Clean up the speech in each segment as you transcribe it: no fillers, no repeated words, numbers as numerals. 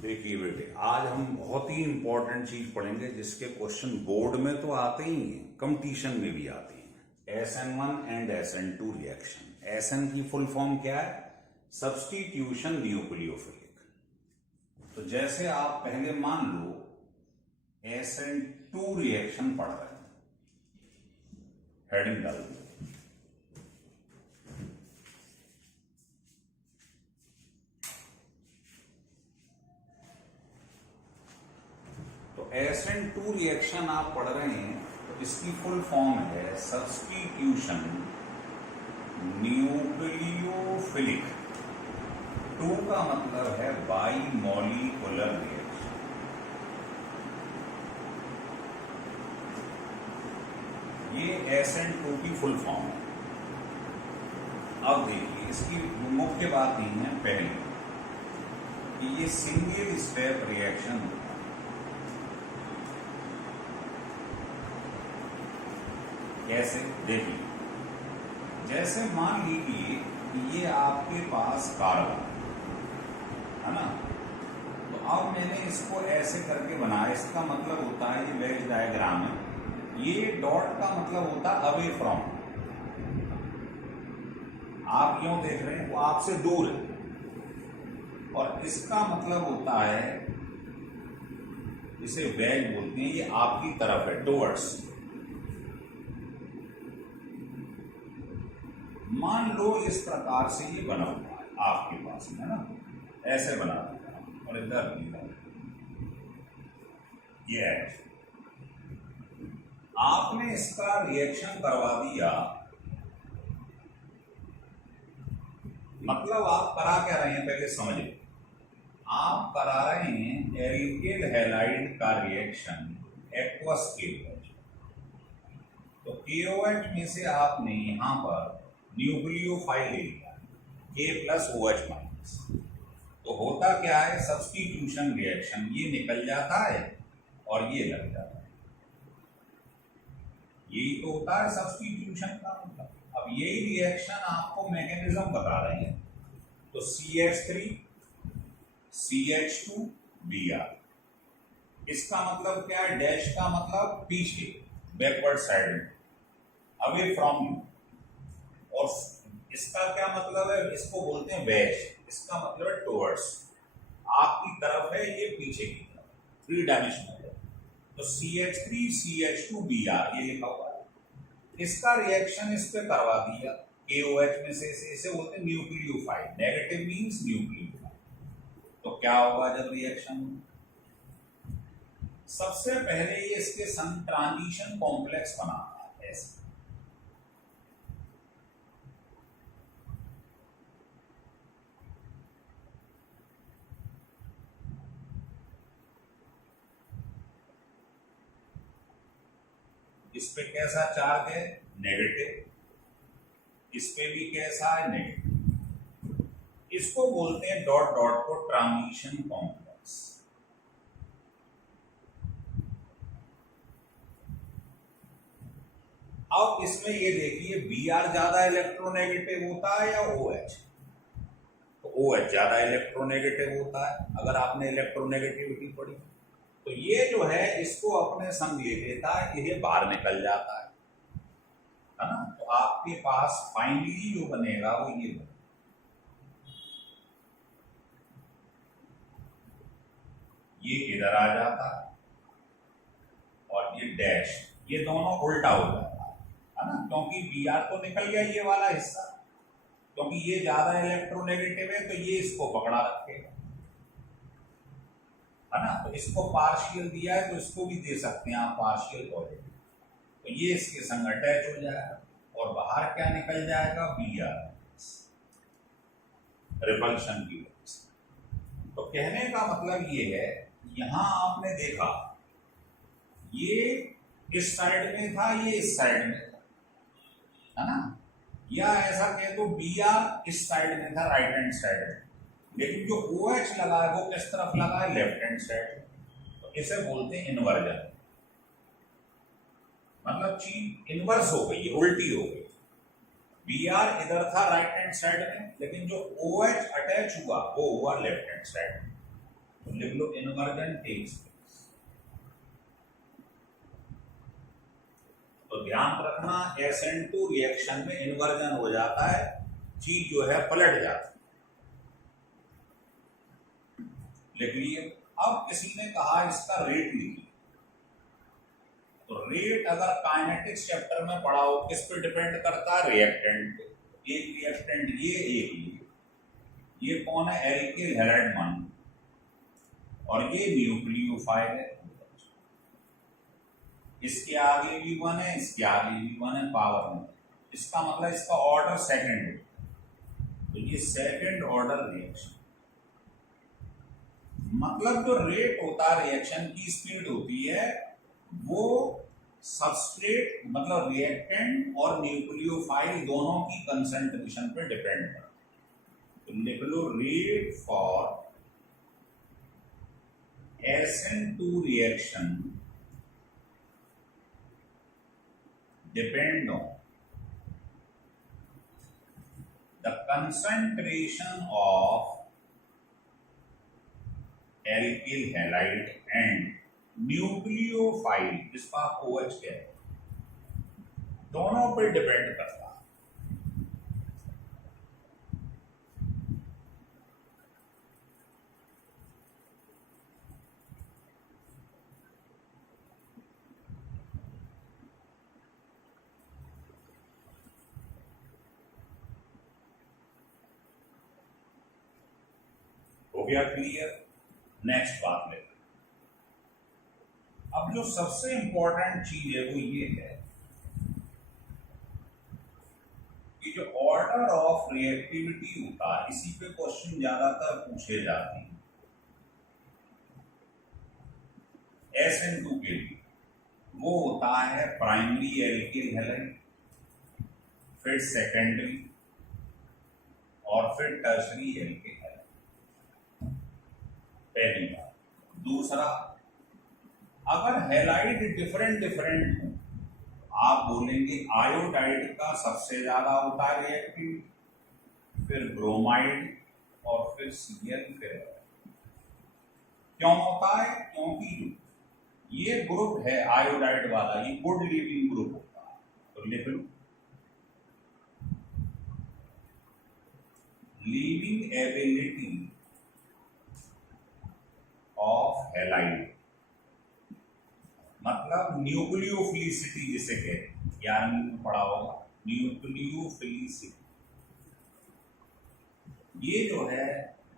देखिए बेटे, आज हम बहुत ही इंपॉर्टेंट चीज पढ़ेंगे जिसके क्वेश्चन बोर्ड में तो आते ही हैं, कंपटीशन में भी आते हैं। SN1 and SN2 reaction. SN की फुल फॉर्म क्या है? Substitution nucleophilic. तो जैसे आप पहले मान लो SN2 रिएक्शन पढ़ रहे हैं, हेडिंग डाल दो। SN2 रिएक्शन आप पढ़ रहे हैं तो इसकी फुल फॉर्म है सब्स्टिट्यूशन न्यूक्लियोफिलिक। 2 का मतलब है बाइमॉलिक्यूलर रिएक्शन। ये SN2 की फुल फॉर्म है। अब देखिए, इसकी मुख्य बात नहीं है पहले कि ये सिंगल स्टेप रिएक्शन होता है। कैसे? देखिए, जैसे मान लीजिए कि ये आपके पास कार्बन है ना, तो अब मैंने इसको ऐसे करके बनाया। इसका मतलब होता है, ये वेज डायग्राम है, ये डॉट का मतलब होता है अवे फ्रॉम। आप क्यों देख रहे हैं? वो आपसे दूर है। और इसका मतलब होता है, इसे वेज बोलते हैं, ये आपकी तरफ है, टुवर्ड्स। मान लो इस प्रकार से ये बना हुआ है आपके पास में, है ना, ऐसे बना दिया और इधर ये है। आपने इसका रिएक्शन करवा दिया, मतलब आप करा क्या रहे हैं पहले समझिए। आप करा रहे हैं एल्केल हैलाइड का रिएक्शन एक्वस KOH। तो KOH में से आपने यहां पर न्यूक्लियोफाइल ले लिया, K+OH-। तो होता क्या है, सब्स्टिट्यूशन रिएक्शन, ये निकल जाता है और ये लग जाता है। यही तो होता है सब्स्टिट्यूशन का मतलब। अब यही रिएक्शन आपको मैकेनिज्म बता रहे हैं। तो CH3 CH2 Br, इसका मतलब क्या है? डैश का मतलब पीछे, बैकवर्ड साइड में, अवे फ्रॉम यू। और इसका क्या मतलब है? इसको बोलते हैं वेज। इसका मतलब है टुवर्ड्स, आपकी तरफ है, ये पीछे की तरफ, 3 डायमेंशनल है। तो CH3 CH2 Br ये लिखा हुआ है। इसका रिएक्शन इस पे करवा दिया KOH में से, इसे बोलते हैं न्यूक्लियोफाइल। Negative means nucleophile. तो क्या होगा जब रिएक्शन? सबसे पहले ये इसके संग ट्रांजिशन कॉम्प्लेक्स बनाता है ऐसे। इस पे कैसा चार्ज है? नेगेटिव। इस पे भी कैसा है? नेगेटिव। इसको बोलते हैं डॉट डॉट को ट्रांजिशन कॉम्प्लेक्स। अब इसमें ये देखिए, Br ज्यादा इलेक्ट्रोनेगेटिव होता है या OH? तो OH ज्यादा इलेक्ट्रोनेगेटिव होता है, अगर आपने इलेक्ट्रोनेगेटिविटी पढ़ी। तो ये जो है इसको अपने संग ले लेता है, ये बाहर निकल जाता है ना। तो आपके पास फाइनली जो बनेगा वो ये बनेगा। ये इधर आ जाता है और ये डैश, ये दोनों उल्टा हो जाता है ना, क्योंकि Br तो निकल गया ये वाला हिस्सा, क्योंकि ये ज्यादा इलेक्ट्रोनेगेटिव है, तो ये इसको पकड़ा रखेगा, है ना। तो इसको पार्शियल दिया है, तो इसको भी दे सकते हैं आप पार्शियल पॉजिटिव। तो ये इसके संग अटैच हो जाएगा और बाहर क्या निकल जाएगा? Br, रिपल्शन की वजह से। तो कहने का मतलब ये है, यहां आपने देखा ये इस साइड में था, ये इस साइड में था, है ना। या ऐसा कह दो Br इस साइड में था, राइट हैंड साइड में, लेकिन जो OH लगा है वो किस तरफ लगा है? Left hand side. तो इसे बोलते हैं इन्वर्जन। मतलब चीज इन्वर्स हो गई, उल्टी हो गई। Br इधर था राइट हैंड साइड में, लेकिन जो OH अटैच हुआ वो हुआ लेफ्ट हैंड साइड में। तो लिख लो इन्वर्जन टेक्स प्लेस। तो ध्यान रखना SN2 रिएक्शन में इन्वर्जन हो जाता है, चीज जो है पलट जाती है। लिख लिए। अब किसी ने कहा इसका रेट लिखिए, तो रेट अगर काइनेटिक्स चैप्टर में पढ़ा हो किस पे डिपेंड करता है? रिएक्टेंट पे। एक रिएक्टेंट ये कौन है? एल्किल हैलाइड मान, और ये न्यूक्लियोफाइल है। इसके आगे भी वन है, इसके आगे भी वन है, पावर में। इसका मतलब इसका ऑर्डर सेकंड है, तो ये सेकंड ऑर्डर रिएक्शन। मतलब जो रेट होता है रिएक्शन की स्पीड होती है वो सबस्ट्रेट मतलब रिएक्टेंट और न्यूक्लियोफाइल दोनों की कंसंट्रेशन पे डिपेंड करता है। तो लिख लो rate for SN2 reaction depend on the concentration of alkyl halide and nucleophile, जिसका आपको OH क्या है, दोनों पे डिपेंड करता है। हो गया क्लियर? नेक्स्ट बात लेते। अब जो सबसे इंपॉर्टेंट चीज है वो ये है कि जो ऑर्डर ऑफ रिएक्टिविटी होता है, इसी पे क्वेश्चन ज्यादातर पूछे जाते हैं SN2 के लिए। वो होता है प्राइमरी एल्किल हैलाइड, फिर सेकेंडरी, और फिर टर्सरी एल्किल हैलाइड। पहली बात। दूसरा, अगर हैलाइड डिफरेंट हो, आप बोलेंगे आयोडाइड का सबसे ज्यादा होता है रिएक्टिविटी, फिर ब्रोमाइड, और फिर Cl, फिर क्यों होता है? क्योंकि ये ग्रुप है आयोडाइड वाला, ये गुड लीविंग ग्रुप होता है। तो लिख लो लीविंग एबिलिटी ऑफ हैलाइड, मतलब न्यूक्लियोफिलिसिटी जिसे कहते हैं, 11वीं में पढ़ा होगा न्यूक्लियोफिलिसिटी। ये जो है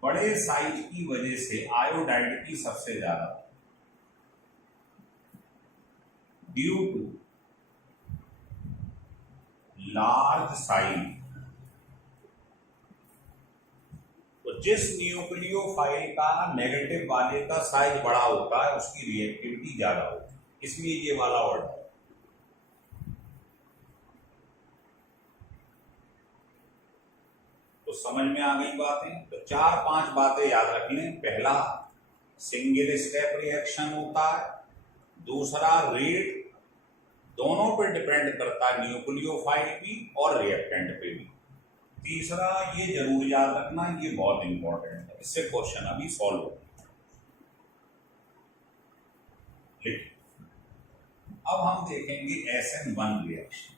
बड़े साइज की वजह से आयोडाइड की सबसे ज्यादा, ड्यू टू लार्ज साइज। तो जिस न्यूक्लियोफाइल का नेगेटिव वाले का साइज बड़ा होता है उसकी रिएक्टिविटी ज्यादा होती है, इसलिए ये वाला वर्ड है। तो समझ में आ गई बातें? तो 4-5 बातें याद रख लें। पहला, सिंगल स्टेप रिएक्शन होता है। दूसरा, रेट दोनों पे डिपेंड करता है, न्यूक्लियोफाइल भी और रिएक्टेंट पे भी। तीसरा, ये जरूर याद रखना, ये बहुत इंपॉर्टेंट है, इससे क्वेश्चन अभी सॉल्व हो। अब हम देखेंगे SN1 रिएक्शन।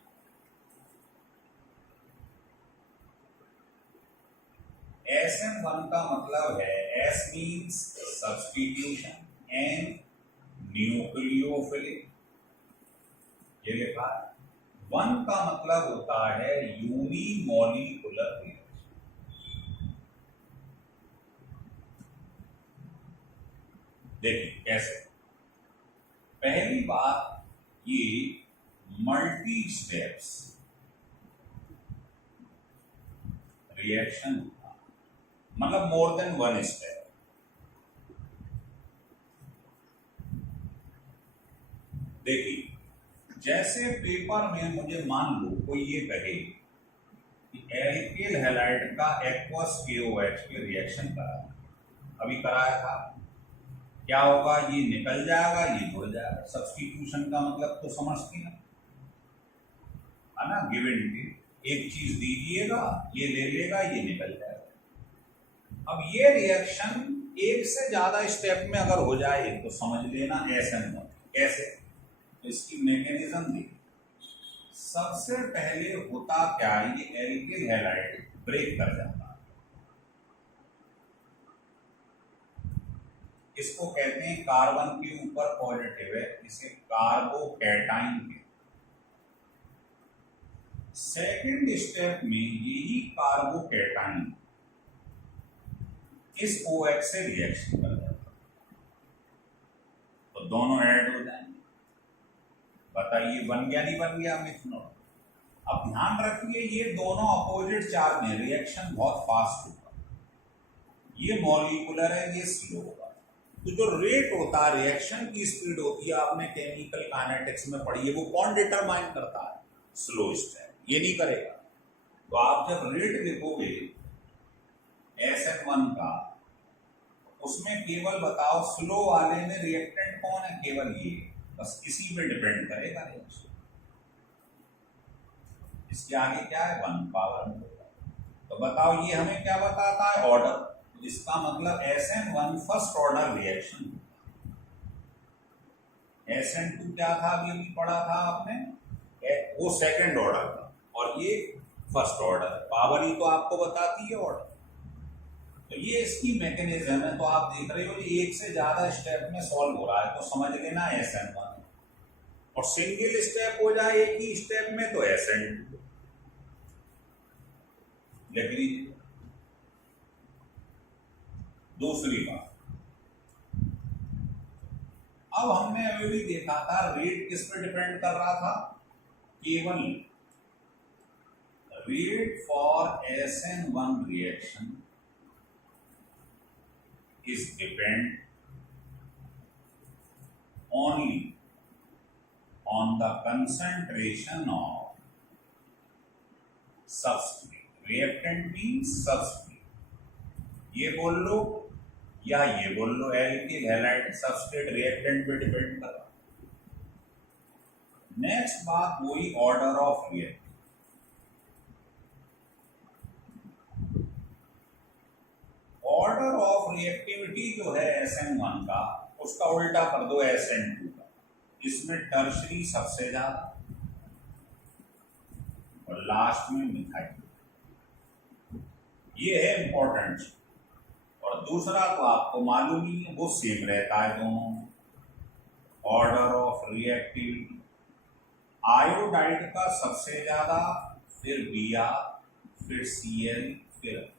SN1 का मतलब है S means substitution, N nucleophilic, ये लिखा है। 1 का मतलब होता है यूनिमॉलिक्यूलर रिएक्शन। देखिए कैसे। पहली बात, ये मल्टी स्टेप्स रिएक्शन, मतलब मोर देन 1 स्टेप। देखिए, जैसे पेपर में मुझे मान लो कोई ये कहे कि एल्किल हैलाइड का एक्वस KOH के रिएक्शन करा, अभी कराया था, क्या होगा? ये निकल जाएगा, ये जुड़ जाएगा। सब्स्टिट्यूशन का मतलब तो समझती है ना, गिव एंड टेक। एक चीज दीजिएगा, ये ले लेगा, ये निकल जाएगा। अब ये रिएक्शन एक से ज्यादा स्टेप में अगर हो जाए तो समझ लेना SN1। कैसे? तो इसकी मैकेनिज्म देखिए। सबसे पहले होता क्या, ये एल्किल हैलाइड ब्रेक कर जाता है। इसको कहते हैं कार्बन के ऊपर पॉजिटिव है, इसे कार्बोकैटाइन कहते हैं। सेकेंड स्टेप में यही कार्बोकैटाइन इस OH से रिएक्शन कर जाता है, तो दोनों ऐड हो जाएंगे। बताइए बन गया नहीं बन गया मिथनॉल? अब ध्यान रखिए ये दोनों अपोजिट चार्ज में, रिएक्शन बहुत फास्ट होगा, ये मॉलिक्यूलर है, ये स्लो होगा। तो जो रेट होता है, रिएक्शन की स्पीड होती है, आपने केमिकल काइनेटिक्स में पढ़ी है, वो कौन डिटरमाइन करता है? स्लो स्टेप, ये नहीं करेगा। तो आप जब रेट लिखोगे SN1 का, उसमें केवल बताओ स्लो वाले में रिएक्टेंट कौन है? केवल ये, बस इसी पे डिपेंड करेगा रिएक्शन। इसके आगे क्या है? 1 पावर। तो बताओ ये हमें क्या बताता है? ऑर्डर। तो इसका मतलब SN1 first order reaction, SN2 क्या था? अभी अभी पढ़ा था आपने, वो सेकंड ऑर्डर था, और ये फर्स्ट ऑर्डर। पावर ही तो आपको बताती है ऑर्डर। तो ये इसकी मैकेनिज्म है। तो आप देख रहे हो ये एक से ज्यादा स्टेप में सॉल्व हो रहा है, तो समझ लेना SN1। और सिंगल स्टेप हो जाए एक ही स्टेप में तो SN2 लिख लीजिए। दूसरी बात, अब हमने अभी भी देखा था रेट किस पे डिपेंड कर रहा था? केवल rate for SN1 reaction is depend only on the concentration of substrate. Reactant means substrate. ये बोल लो या ये बोल लो, एल्किल हैलाइड सबस्ट्रेट रिएक्टेंट पे डिपेंड कर रहा। नेक्स्ट बात वही order of reactant. Order of reactivity जो है SN1 का, उसका उल्टा कर दो SN2 का। इसमें टर्शरी सबसे ज्यादा और लास्ट में मिथाइल, ये है इंपॉर्टेंट। और दूसरा तो आपको मालूम ही है, वो सेम रहता है दोनों। ऑर्डर ऑफ रिएक्टिविटी आयोडाइड का सबसे ज्यादा, फिर Br, फिर Cl, फिर,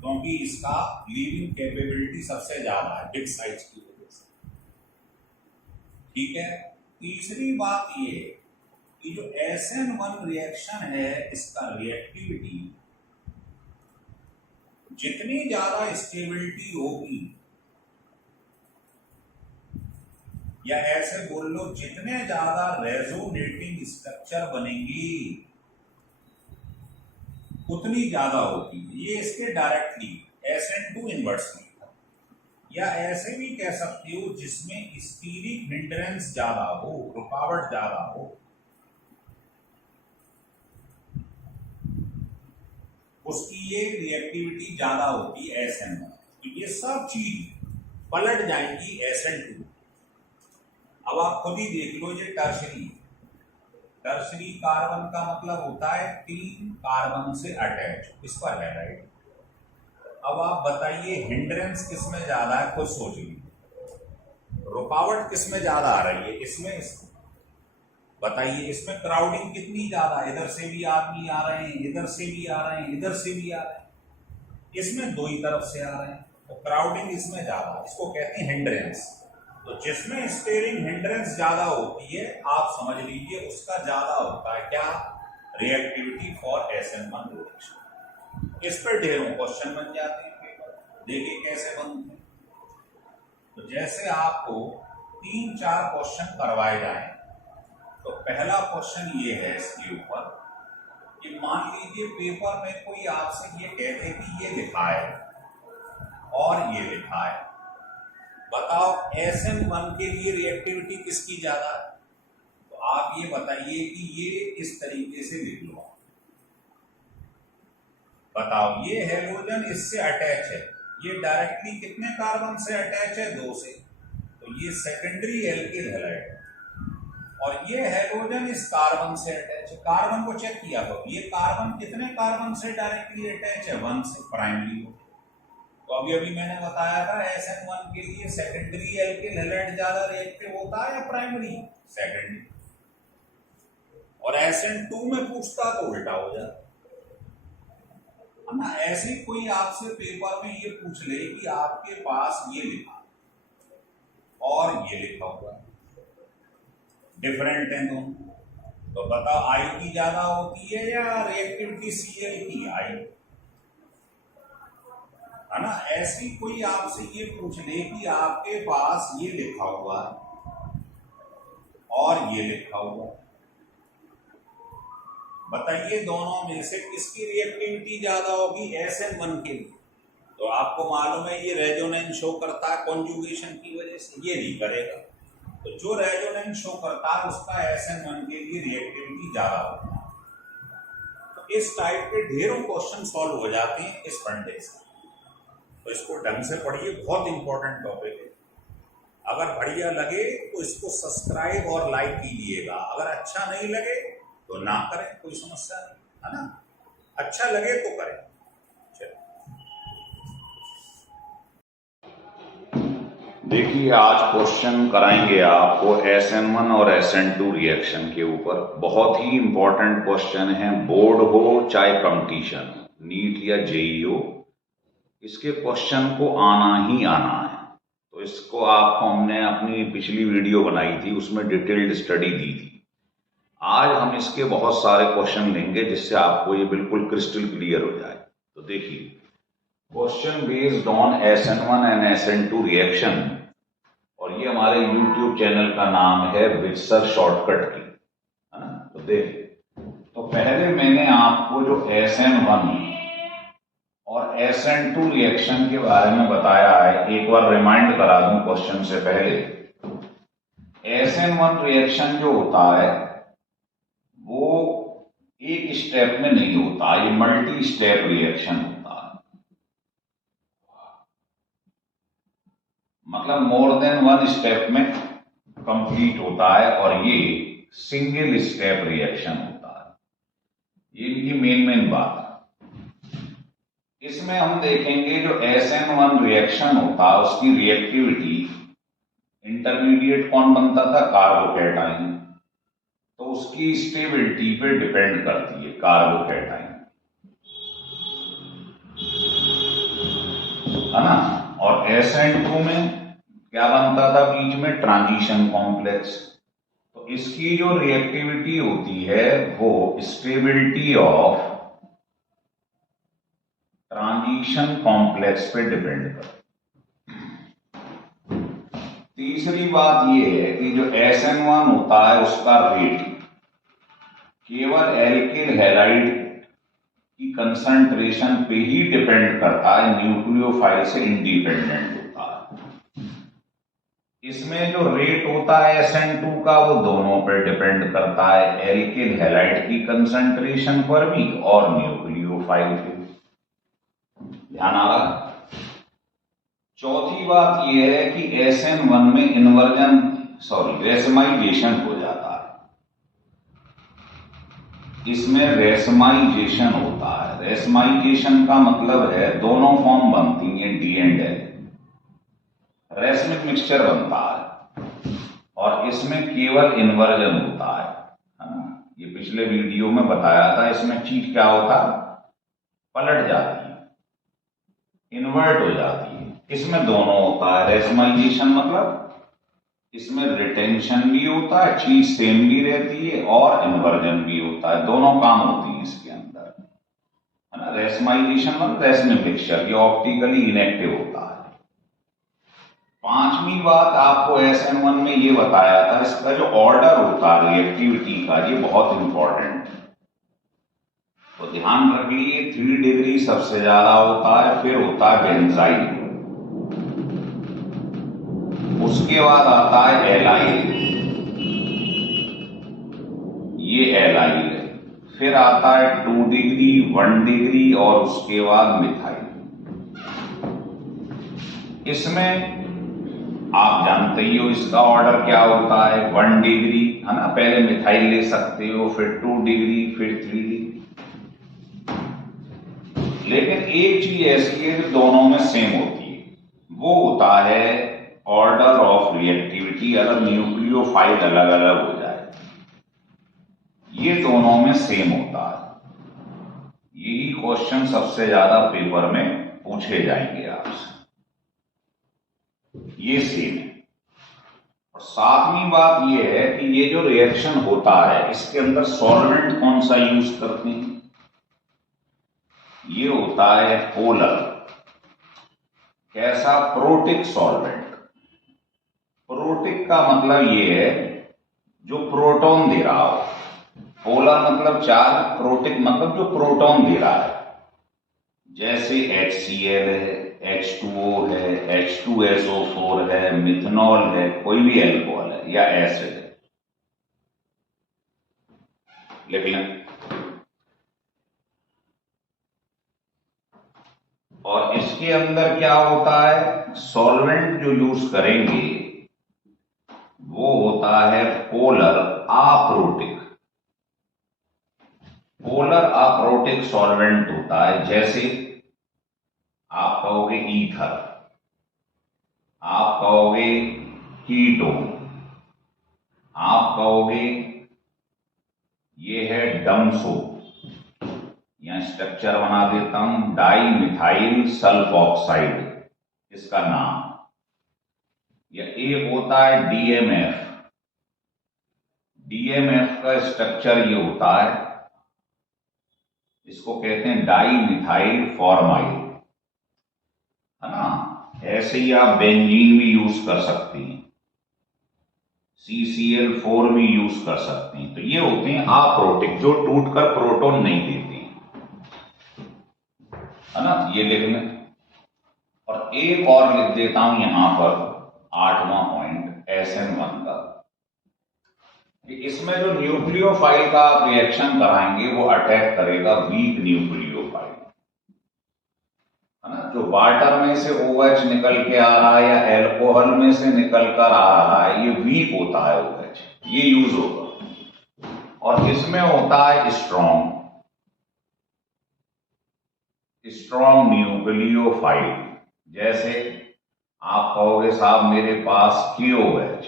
क्योंकि इसका लीविंग कैपेबिलिटी सबसे ज्यादा है बिग साइज की वजह से। ठीक है। तीसरी बात ये कि जो SN1 रिएक्शन है, इसका रिएक्टिविटी जितनी ज्यादा स्टेबिलिटी होगी, या ऐसे बोल लो जितने ज्यादा रेजोनेटिंग स्ट्रक्चर बनेंगी उतनी ज्यादा होती है। ये इसके डायरेक्टली SN2 इन्वर्सली, या ऐसे भी कह सकते हो जिसमें स्टीरिक हिंड्रेंस ज्यादा हो, रुकावट ज्यादा हो, उसकी ये रिएक्टिविटी ज्यादा होती है SN1। तो ये सब चीज पलट जाएंगी SN2। अब आप खुद ही देख लो, ये टर्शरी, टर्शरी कार्बन का मतलब होता है 3 कार्बन से अटैच, इस पर है राइट। अब आप बताइए हिंड्रेंस किसमें ज्यादा है, खुद सोच लीजिए। रुकावट किसमें ज्यादा आ रही है? इसमें बताइए। इसमें क्राउडिंग कितनी ज्यादा, इधर से भी आदमी आ रहे हैं, इधर से भी आ रहे हैं, इधर से भी आ रहे हैं, इसमें दो ही तरफ से आ रहे हैं, तो क्राउडिंग इसमें ज्यादा, इसको कहते हैं हिंड्रेंस। तो जिसमें स्टीयरिंग हिंड्रेंस ज्यादा होती है, आप समझ लीजिए उसका ज्यादा होता है क्या? Reactivity for SN1 reaction. इस पर ढेरों क्वेश्चन बन जाते हैं पेपर, देखिए कैसे बनते हैं। तो जैसे आपको 3-4 क्वेश्चन करवाए जाएं, तो पहला क्वेश्चन ये है इसके ऊपर कि मान लीजिए पेपर में कोई आपसे ये कहते कि ये लिखा है और ये लिखा है, बताओ SN1 के लिए रिएक्टिविटी किसकी ज्यादा है? तो आप ये बताइए कि ये इस तरीके से लिख लो। बताओ ये हैलोजन इससे अटैच है, ये डायरेक्टली कितने कार्बन से अटैच है? 2 से। तो ये सेकेंडरी एल्किल हैलाइड और ये हाइड्रोजन इस कार्बन से अटैच है। कार्बन को चेक किया तो ये कार्बन कितने कार्बन से डायरेक्टली अटैच है? 1 से, प्राइमरी को। तो अभी अभी मैंने बताया था SN1 के लिए सेकेंडरी एल्किल हैलाइड ज्यादा रिएक्टिव होता है या प्राइमरी? सेकेंडरी। और SN2 में पूछता तो उल्टा हो जाता है ना। ऐसे कोई आपसे पेपर में ये पूछ ले कि आपके पास ये लिखा और ये लिखा हुआ डिफरेंट है दोनों, तो बताओ आई की ज्यादा होती है या रिएक्टिविटी Cl की? आई, है ना। ऐसी कोई आपसे ये पूछ ले कि आपके पास ये लिखा हुआ और ये लिखा हुआ, बताइए दोनों में से किसकी रिएक्टिविटी ज्यादा होगी? SN1 के लिए। तो आपको मालूम है ये रेजोनेंस शो करता है कॉन्जुगेशन की वजह से, ये नहीं करेगा। तो जो रेजोनेंस शो करता है उसका SN1 के लिए रिएक्टिविटी ज्यादा होती है। तो इस टाइप के ढेरों क्वेश्चन सॉल्व हो जाते हैं इस फंडे से। तो इसको ढंग से पढ़िए, बहुत इंपॉर्टेंट टॉपिक है। अगर बढ़िया लगे तो इसको सब्सक्राइब और लाइक कीजिएगा, अगर अच्छा नहीं लगे तो ना करें, कोई समस्या नहीं, है ना। अच्छा लगे तो करें। देखिए आज क्वेश्चन कराएंगे आपको SN1 और SN2 रिएक्शन के ऊपर। बहुत ही इंपॉर्टेंट क्वेश्चन है, बोर्ड हो चाहे कंपटीशन, नीट या जेईई हो, इसके क्वेश्चन को आना ही आना है। तो इसको आपको हमने अपनी पिछली वीडियो बनाई थी, उसमें डिटेल्ड स्टडी दी थी। आज हम इसके बहुत सारे क्वेश्चन लेंगे जिससे आपको ये बिल्कुल क्रिस्टल क्लियर हो जाए। तो देखिए, question based on SN1 and SN2 reaction, और ये हमारे YouTube चैनल का नाम है वित्सर शॉर्टकट की, है ना। तो देखिए, तो पहले मैंने आपको जो SN1 और SN2 रिएक्शन के बारे में बताया है, एक बार रिमाइंड करा दूं क्वेश्चन से पहले। SN1 रिएक्शन जो होता है वो एक स्टेप में नहीं होता, ये मल्टी स्टेप रिएक्शन होता है। मतलब मोर देन 1 स्टेप में कंप्लीट होता है और ये सिंगल स्टेप रिएक्शन होता है। ये इनकी मेन बात है। इसमें हम देखेंगे जो SN1 रिएक्शन होता है उसकी रिएक्टिविटी, इंटरमीडिएट कौन बनता था? कार्बोकैटायन। तो उसकी स्टेबिलिटी पे डिपेंड करती है कार्बोकैटायन, है ना। और SN2 में क्या बनता था बीच में? Transition complex. तो इसकी जो रिएक्टिविटी होती है वो स्टेबिलिटी ऑफ ट्रांजिशन कॉम्प्लेक्स पे डिपेंड करती है। तीसरी बात यह है कि जो SN1 होता है उसका रेट केवल एल्किल हैलाइड की कंसंट्रेशन पे ही डिपेंड करता है, न्यूक्लियोफाइल से इंडिपेंडेंट होता है। इसमें जो रेट होता है SN2 का वो दोनों पर डिपेंड करता है, एल्किल हैलाइड की कंसंट्रेशन पर भी और न्यूक्लियोफाइल पे। ध्यान आ रहा। चौथी बात यह है कि SN1 में रेसमाइजेशन हो जाता है। इसमें रेसमाइजेशन होता है। रेसमाइजेशन का मतलब है दोनों फॉर्म बनती हैं, D and L, racemic mixture बनता है और इसमें केवल इन्वर्जन होता है ना। ये पिछले वीडियो में बताया था। इसमें चीज क्या होता है? पलट जाती है, इन्वर्ट हो जाती है। इसमें दोनों होता है। रेसमाइजेशन मतलब इसमें रिटेंशन भी होता है, चीज सेम भी रहती है, और इन्वर्जन भी होता है, दोनों काम होती है इसके अंदर, है ना। रेसमाइजेशन मतलब रेसमिक मिक्सचर, ये ऑप्टिकली इनएक्टिव होता है। पांचवी बात आपको SN1 में ये बताया था, इसका जो ऑर्डर होता है रिएक्टिविटी का, ये बहुत इंपॉर्टेंट है। तो ध्यान रखिए, 3 डिग्री सबसे ज्यादा होता है, फिर होता है बेंजाइल, उसके बाद आता है एलाइल, ये एलाइल है, फिर आता है 2 डिग्री, 1 डिग्री और उसके बाद मिथाइल। इसमें आप जानते ही हो इसका ऑर्डर क्या होता है, 1 डिग्री है ना, पहले मिथाइल ले सकते हो, फिर 2 डिग्री, फिर 3 डिग्री। लेकिन एक चीज ऐसी है जो दोनों में सेम होती है, वो होता है ऑर्डर ऑफ रिएक्टिविटी। अगर न्यूक्लियोफाइल अलग अलग हो जाए, ये दोनों में सेम होता है। यही क्वेश्चन सबसे ज्यादा पेपर में पूछे जाएंगे आपसे, ये सेम है। और सातवीं बात यह है कि ये जो रिएक्शन होता है इसके अंदर सॉल्वेंट कौन सा यूज करते हैं, ये होता है पोलर। कैसा? Protic solvent. प्रोटिक का मतलब ये है जो प्रोटॉन दे रहा हो। पोलर मतलब चार्ज, प्रोटिक मतलब जो प्रोटॉन दे रहा है। जैसे HCl है, H2O है, H2SO4 है, मिथनॉल है, कोई भी एल्कोहल है या एसिड है। लिख लें। और इसके अंदर क्या होता है, सॉल्वेंट जो यूज करेंगे वो होता है polar aprotic. Polar aprotic solvent होता है। जैसे आप कहोगे ईथर, आप कहोगे कीटोन, आप कहोगे ये है डमसो, यहां स्ट्रक्चर बना देता हूं, डाई मिथाइल सल्फॉक्साइड इसका नाम। या एक होता है DMF। DMF का स्ट्रक्चर ये होता है, इसको कहते हैं डाई मिथाइल फॉर्माइल, है ना। ऐसे ही आप बेंजीन भी यूज कर सकते हैं, CCl4 भी यूज कर सकते हैं। तो ये होते हैं अप्रोटिक, जो टूटकर प्रोटॉन नहीं देते, है ना। ये लिख लें। और एक और लिख देता हूं यहां पर 8वां पॉइंट SN1 का, कि इसमें जो न्यूक्लियोफाइल का आप रिएक्शन कराएंगे वो अटैक करेगा वीक न्यूक्लियोफाइल, है ना। जो वाटर में से OH निकल के आ रहा है या एल्कोहल में से निकल कर आ रहा है, ये वीक होता है OH, ये यूज होगा। और इसमें होता है स्ट्रॉन्ग न्यूक्लियोफाइल। जैसे आप कहोगे साहब मेरे पास KOH,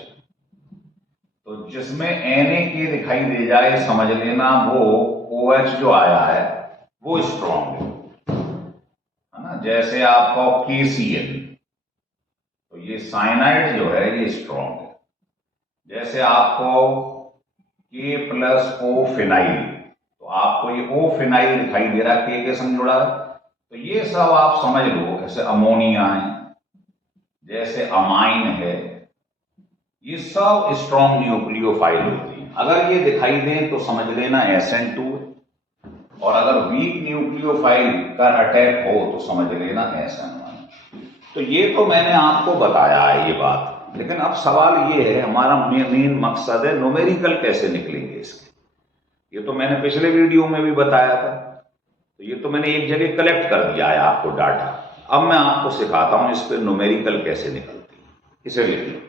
तो जिसमें Na दिखाई दे जाए समझ लेना वो OH जो आया है वो स्ट्रॉन्ग है ना। जैसे आप कहो KCl, तो ये साइनाइड जो है ये स्ट्रॉन्ग है। जैसे आपको K+O फिनाइल, तो आपको ये O फिनाइल दिखाई दे रहा है, K के संग जुड़ा है, तो ये सब आप समझ लो। जैसे अमोनिया है, जैसे अमाइन है, ये सब स्ट्रॉन्ग न्यूक्लियोफाइल होती हैं। अगर ये दिखाई दें तो समझ लेना SN2 है, और अगर वीक न्यूक्लियोफाइल का अटैक हो तो समझ लेना SN1। तो ये तो मैंने आपको बताया है ये बात, लेकिन अब सवाल ये है, हमारा मेन मकसद है न्यूमेरिकल कैसे निकलेंगे इसके। ये तो मैंने पिछले वीडियो में भी बताया था, तो ये तो मैंने एक जगह कलेक्ट कर दिया है आपको डाटा। अब मैं आपको सिखाता हूं इस पर न्यूमेरिकल कैसे निकलती है, इसे लिख लो।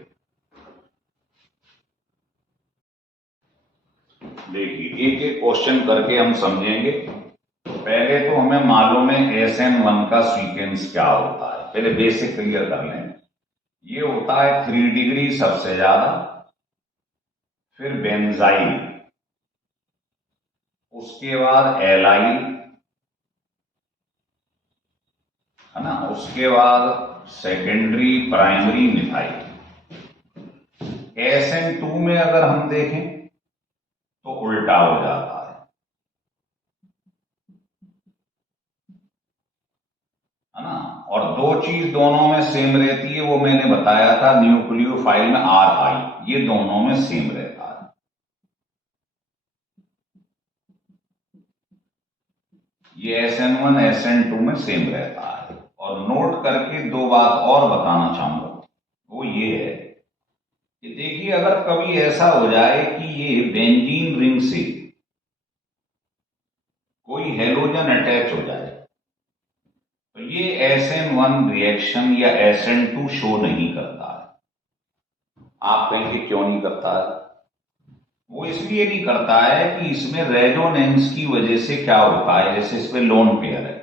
देखिए एक एक क्वेश्चन करके हम समझेंगे। पहले तो हमें मालूम है SN1 का सीक्वेंस क्या होता है, पहले बेसिक क्लियर कर लें। ये होता है 3 डिग्री सबसे ज्यादा, फिर बेंजाइल, उसके बाद एलाइल, है ना, उसके बाद सेकेंडरी प्राइमरी मिथाइल। SN2 में अगर हम देखें तो उल्टा हो जाता है ना। और दो चीज दोनों में सेम रहती है, वो मैंने बताया था न्यूक्लियोफाइल में RI, ये दोनों में सेम रहता है। ये SN1 SN2 में सेम रहता है। और नोट करके दो बात और बताना चाहूंगा, वो ये है कि देखिए अगर कभी ऐसा हो जाए कि ये बेंजीन रिंग से कोई हेलोजन अटैच हो जाए, तो ये SN1 रिएक्शन या SN2 शो नहीं करता है। आप कहेंगे क्यों नहीं करता है? वो इसलिए नहीं करता है कि इसमें रेजोनेंस की वजह से क्या होता है, जैसे इसमें लोन पेयर है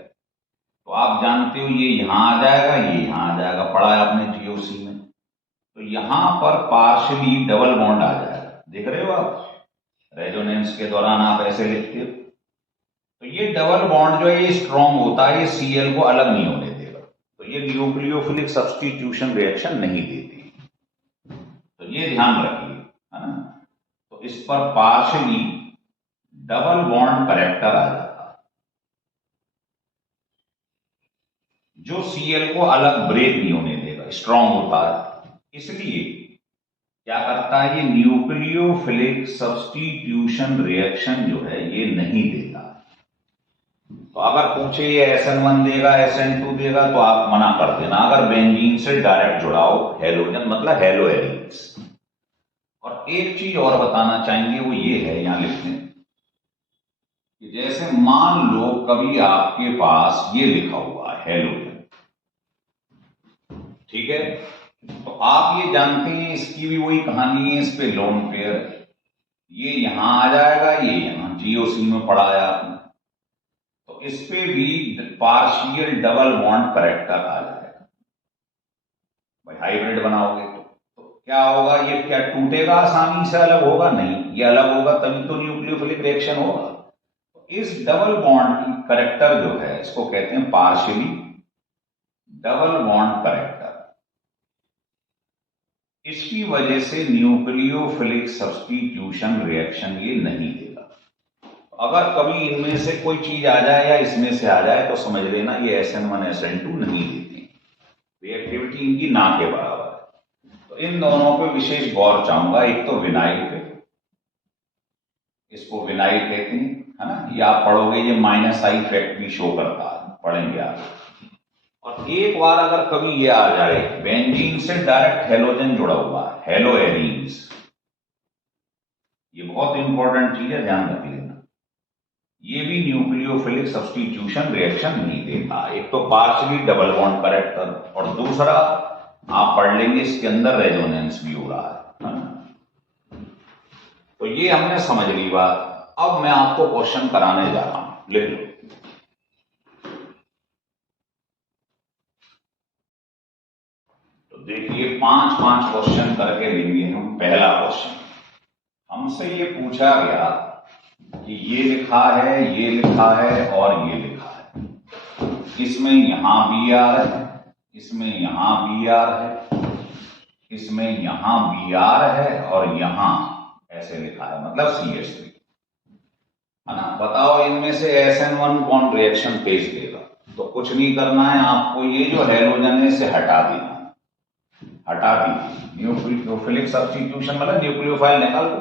तो आप जानते हो ये यहां आ जाएगा, ये यहां आ जाएगा, पढ़ा है आपने TOC में। तो यहां पर पार्शियली डबल बॉन्ड आ जाएगा, देख रहे हो आप, रेजोनेंस के दौरान आप ऐसे लिखते हो। तो ये डबल बॉन्ड जो है ये स्ट्रॉन्ग होता है, ये Cl को अलग नहीं होने देगा, तो ये न्यूक्लियोफिलिक सब्स्टिट्यूशन रिएक्शन नहीं देती, तो ये ध्यान रखिए, है ना। तो इस पर पार्शियली डबल बॉन्ड करेक्टर आ जाता है, जो Cl को अलग ब्रेक नहीं होने देगा, स्ट्रॉन्ग होता है, इसलिए क्या करता है, ये न्यूक्लियोफिलिक सब्स्टिट्यूशन रिएक्शन जो है ये नहीं देता। तो अगर पूछे ये SN1 देगा SN2 देगा तो आप मना कर देना। अगर बेंजीन से डायरेक्ट जुड़ाओ, हेलोजन मतलब हेलो एरिक्स। और एक चीज और बताना चाहेंगे, वो ये है, यहां लिखते हैं कि जैसे मान लो कभी आपके पास ये लिखा हुआ है हेलोजन, ठीक है, तो आप ये जानते हैं इसकी भी वही कहानी है, इस पे लोन पेयर, ये यहां आ जाएगा, ये यहां GOC में पढ़ा है आपने, तो इस पे भी पार्शियल डबल बॉन्ड करेक्टर आ जाएगा। भाई हाइब्रिड बनाओगे तो क्या होगा, ये क्या टूटेगा आसानी से, अलग होगा नहीं, ये अलग होगा तभी तो न्यूक्लियोफिलिक रिएक्शन होगा। तो इस डबल बॉन्ड की करेक्टर जो है इसको कहते हैं पार्शियली डबल बॉन्ड करेक्टर। इसकी वजह से न्यूक्लियोफिलिक सब्स्टिट्यूशन रिएक्शन ये नहीं देगा। अगर कभी इनमें से कोई चीज आ जाए या इसमें से आ जाए तो समझ लेना ये SN1 SN2 नहीं देती, रिएक्टिविटी इनकी ना के बराबर है। तो इन दोनों पे विशेष गौर चाहूंगा। एक तो विनाइल पे, इसको विनाइल कहते हैं, है ना, ये आप पढ़ोगे, ये -I इफेक्ट भी शो करता है, पढ़ेंगे आप। और एक बार अगर कभी ये आ जाए बेंजीन से डायरेक्ट हेलोजन जुड़ा हुआ है, हेलो एरीन्स, ये बहुत इंपॉर्टेंट चीज है, ध्यान रख लेना, ये भी न्यूक्लियोफिलिक सब्स्टिट्यूशन रिएक्शन नहीं देता। एक तो पार्शियली डबल बॉन्ड करेक्टर, और दूसरा आप पढ़ लेंगे इसके अंदर रेजोनेंस भी हो रहा है ना। तो ये हमने समझ ली बात। अब मैं आपको क्वेश्चन कराने जा रहा हूं, लिख लो। तो देखिए 5-5 क्वेश्चन करके लेंगे हम। पहला क्वेश्चन हमसे ये पूछा गया कि ये लिखा है, ये लिखा है और ये लिखा है, इसमें यहां Br है, इसमें यहां Br है, इसमें यहां Br है और यहां ऐसे लिखा है, मतलब CH3, है ना। बताओ इनमें से SN1 कौन रिएक्शन फेस देगा? तो कुछ नहीं करना है आपको, ये जो हेलोजन है इसे हटा देना, हटा दी। न्यूक्लियोफिलिक सब्स्टिट्यूशन मतलब न्यूक्लियोफाइल निकाल दो।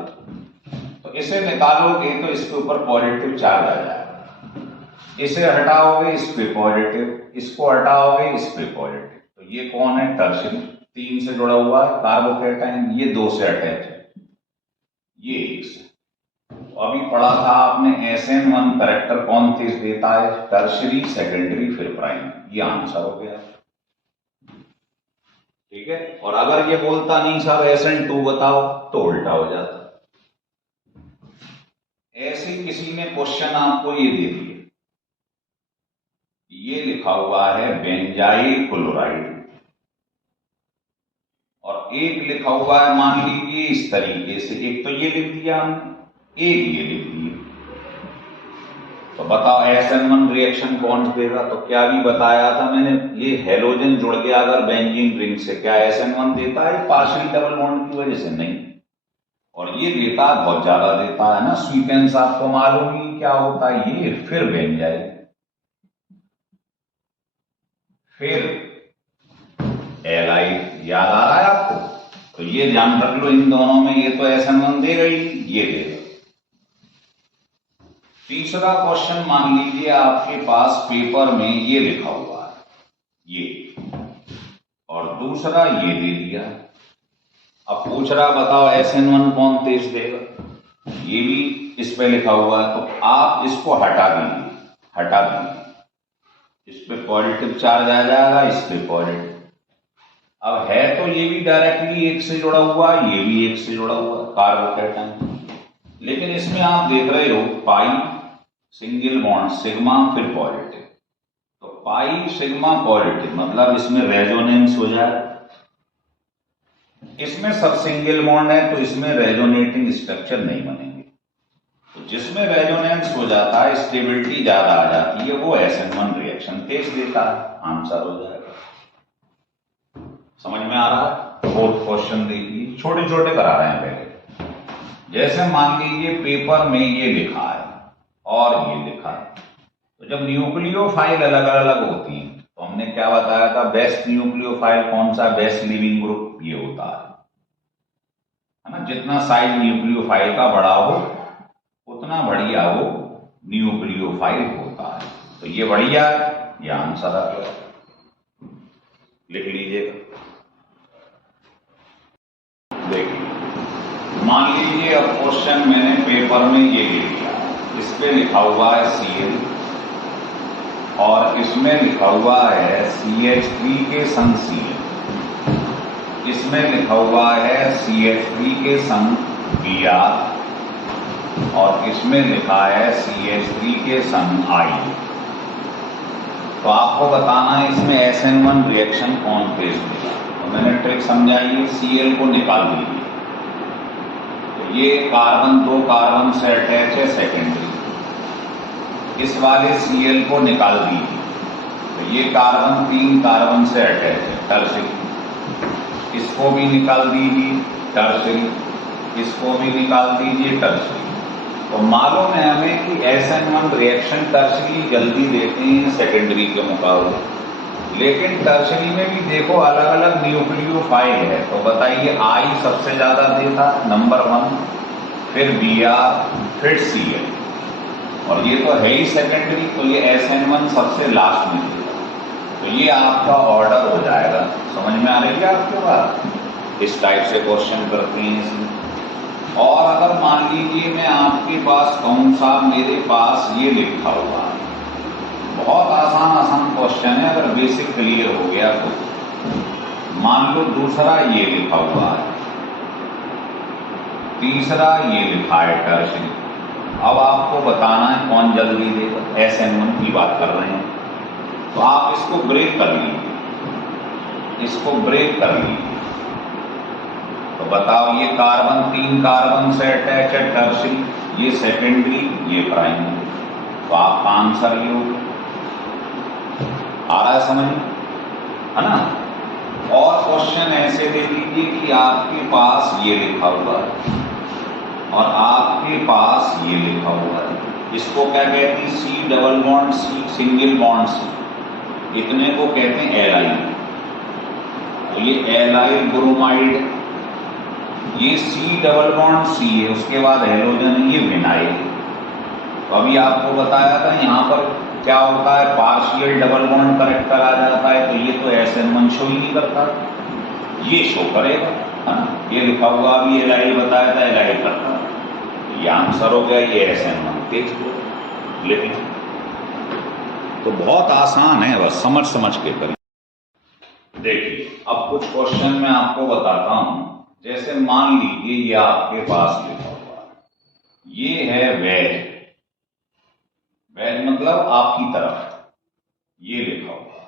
तो इसे निकालोगे तो इसके ऊपर पॉजिटिव चार्ज आ जाएगा, इसे हटाओगे इस पे पॉजिटिव, इसको हटाओगे इस पे पॉजिटिव। तो ये कौन है? टर्शियरी, 3 से जुड़ा हुआ है, कार्बोकैटायन, ये 2 से अटैच है, ये 1 से। तो अभी पढ़ा था आपने SN1 करेक्टर कौन तेज देता है? टर्शियरी, सेकेंडरी, फिर प्राइमरी। ये आंसर हो गया, ठीक है। और अगर ये बोलता नहीं साहब SN2 बताओ तो उल्टा हो जाता। ऐसे किसी ने क्वेश्चन आपको ये दे दिए, ये लिखा हुआ है बेंजाइल क्लोराइड, और एक लिखा हुआ है मान लीजिए इस तरीके से, एक तो ये लिख दिया हमने, एक ये लिख दिया। तो बताओ SN1 रिएक्शन कौन देगा? तो क्या भी बताया था मैंने, ये हेलोजन जुड़ गया अगर बेंजीन रिंग से, क्या SN1 देता है? पार्शियली डबल बॉन्ड की वजह से नहीं, और ये देता है, बहुत ज्यादा देता है ना। स्वीटेंस आपको मालूम ही क्या होता है, ये फिर बेंजाइल, फिर एलाइड, याद आ रहा है आपको? तो ये ध्यान रख लो इन दोनों में, ये तो SN1 देगा ही, ये देगा। तीसरा क्वेश्चन मान लीजिए आपके पास पेपर में ये लिखा हुआ है, ये, और दूसरा ये दे दिया। अब पूछ रहा बताओ SN1 कौन तेज देगा? ये भी इस पे लिखा हुआ है, तो आप इसको हटा दीजिए, हटा दीजिए। इस पे पॉजिटिव चार्ज आ जाएगा, इस पे पॉजिटिव। अब है तो ये भी डायरेक्टली एक से जुड़ा हुआ, ये भी एक से जुड़ा हुआ कार्बोकैटायन, लेकिन इसमें आप देख रहे हो पाई सिंगल बॉन्ड सिग्मा फिर पॉजिटिव, तो पाई सिग्मा पॉजिटिव मतलब इसमें रेजोनेंस हो जाए। इसमें सब सिंगल बॉन्ड है तो इसमें रेजोनेटिंग स्ट्रक्चर नहीं बनेंगे, तो जिसमें रेजोनेंस हो जाता है, स्टेबिलिटी ज्यादा आ जाती है, वो SN1 रिएक्शन तेज देता है, आंसर हो जाएगा। समझ में आ रहा है? फोर्थ क्वेश्चन देखिए, छोटे छोटे करा रहे हैं पहले। जैसे मान लीजिए पेपर में ये लिखा है और ये लिखा है, तो जब न्यूक्लियोफाइल अलग अलग होती है तो हमने क्या बताया था, बेस्ट न्यूक्लियोफाइल कौन सा, बेस्ट लिविंग ग्रुप ये होता है ना। जितना साइज न्यूक्लियोफाइल का बड़ा हो उतना बढ़िया वो न्यूक्लियोफाइल होता है, तो ये बढ़िया है, ये आंसर आ गया, लिख लीजिएगा। देखिए मान लीजिए अब क्वेश्चन मैंने पेपर में ये लिख दिया, इस पे लिखा हुआ है Cl और इसमें लिखा हुआ है CH3 के संग Cl, इसमें लिखा हुआ है CH3 के संग Br और इसमें लिखा है CH3 के संग I। तो आपको बताना है इसमें SN1 रिएक्शन कौन फेस देगा। तो मैंने ट्रिक समझाई है, Cl को निकाल दीजिए, तो ये कार्बन 2 कार्बन से अटैच है सेकेंडरी, इस वाले Cl को निकाल दीजिए, तो ये कार्बन 3 कार्बन से अटैच है टर्सरी, इसको भी निकाल दीजिए टर्सरी, इसको भी निकाल दीजिए टर्सरी। तो मालूम है हमें कि SN1 रिएक्शन टर्सरी जल्दी देते हैं सेकेंडरी के मुकाबले, लेकिन टर्सरी में भी देखो अलग अलग न्यूक्लियोफाइल है, तो बताइए I सबसे ज्यादा देता नंबर 1, फिर Br, फिर Cl, और ये तो है ही सेकेंडरी, तो ये SN1 सबसे लास्ट में देगा, तो ये आपका ऑर्डर हो जाएगा। समझ में आ रही है आपके बात? इस टाइप से क्वेश्चन करते हैं इसमें। और अगर मान लीजिए मैं आपके पास कहूँ साहब मेरे पास ये लिखा हुआ है, बहुत आसान क्वेश्चन है, अगर बेसिक क्लियर हो गया तो मान लो दूसरा ये लिखा हुआ है, तीसरा ये लिखा है टर्सरी। अब आपको बताना है कौन जल्दी देगा, SN1 की बात कर रहे हैं, तो आप इसको ब्रेक कर लीजिए, इसको ब्रेक कर लीजिए, तो बताओ ये कार्बन 3 कार्बन से अटैच है टर्सरी, ये सेकेंडरी, ये प्राइमरी, तो आपका आंसर ये होगा। आ रहा है समझ में, है ना? और क्वेश्चन ऐसे दे दीजिए कि आपके पास ये लिखा हुआ है और आपके पास ये लिखा हुआ है, इसको क्या कहते हैं, C double bond C single bond C, इतने को कहते हैं एलाइल, तो ये एलाइल ब्रोमाइड, ये C डबल बॉन्ड C है, उसके बाद हेलोजन है, ये विनाइल। तो अभी आपको बताया था यहाँ पर क्या होता है, पार्शियल डबल बॉन्ड करेक्टर आ जाता है, तो ये तो SN1 शो ही नहीं करता, ये शो करेगा, है ना। ये लिखा हुआ भी एलाइल बताया था, एलाइल करता, ये आंसर हो गया, ये SN1 तेज हो। लेकिन तो बहुत आसान है, बस समझ के करें। देखिए अब कुछ क्वेश्चन मैं आपको बताता हूं, जैसे मान लीजिए ये आपके पास लिखा हुआ है, ये है वेज, वेज मतलब आपकी तरफ ये लिखा हुआ है,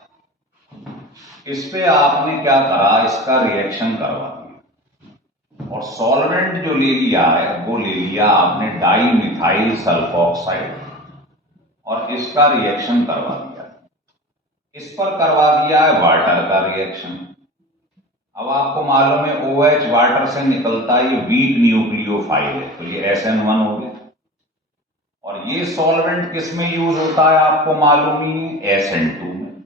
इस पे आपने क्या करा, इसका रिएक्शन करवा दिया और सॉल्वेंट जो ले लिया है वो ले लिया आपने डाई मिथाइल सल्फोक्साइड और इसका रिएक्शन करवा दिया, इस पर करवा दिया है वाटर का रिएक्शन। अब आपको मालूम है OH वाटर से निकलता है, ये वीक न्यूक्लियोफाइल है, तो ये SN1 हो गया। और ये सॉल्वेंट किस में यूज होता है आपको मालूम ही है, SN2 में,